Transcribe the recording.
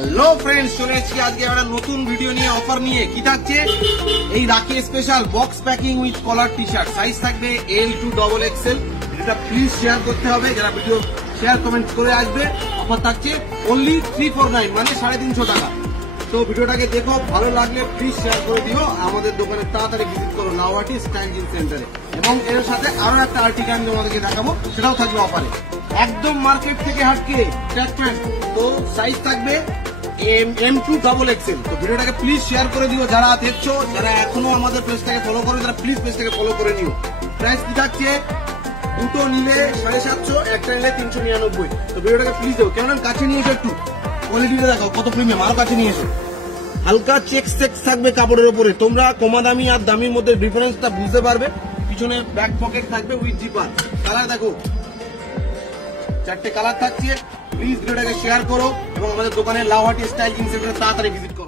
Hello friends, চলে এসেছি আজকে একটা নতুন ভিডিও নিয়ে, অফার নিয়ে। কি থাকছে? এই Rakhi special box packing with collar T shirt, size থাকবে L2XXL। এটা প্লিজ শেয়ার করতে হবে, যারা ভিডিও শেয়ার কমেন্ট করে আসবে। অফার থাকছে অনলি 349, মানে 350 টাকা। তো ভিডিওটাকে দেখো, ভালো লাগলে প্লিজ শেয়ার করে দিও। আমাদের দোকানে তাড়াতাড়ি ভিজিট করো, লাউহাটি স্টাইল জিম সেন্টারে। এবং এর সাথে আরো একটা আর্টিকেল আমি তোমাদেরকে দেখাবো, সেটাও থাকবে অফারে, একদম মার্কেট থেকে হাটকে। ট্র্যাক প্যান্ট, তো সাইজ থাকবে M2XXL। তো ভিডিওটাকে প্লিজ শেয়ার করে দিও, যারা দেখছো, যারা এখনো আমাদের পেজটাকে ফলো করে, তারা প্লিজ পেজটাকে ফলো করে নিও। প্রাইস কি থাকছে? দুটো নিলে 750, একটা নিলে 399। তো ভিডিওটাকে প্লিজ দেবো, কেমন কাছে নিয়ে এসো, একটু কোয়ালিটিটা দেখো কত প্রিমিয়াম, আরো কাছে নিয়ে এসো। হালকা চেক্স থাকবে কাপড়ের উপরে, তোমরা কমা দামি আর দামির মধ্যে ডিফারেন্সটা বুঝতে পারবে। পিছনে ব্যাক পকেট থাকবে উইথ জিপার। কালার দেখো, 4টে কালার থাকছে। প্লিজ ভিডিওটাকে শেয়ার করো এবং আমাদের দোকানে লাউহাটি স্টাইল জিম সেন্টারে তাড়াতাড়ি ভিজিট করো।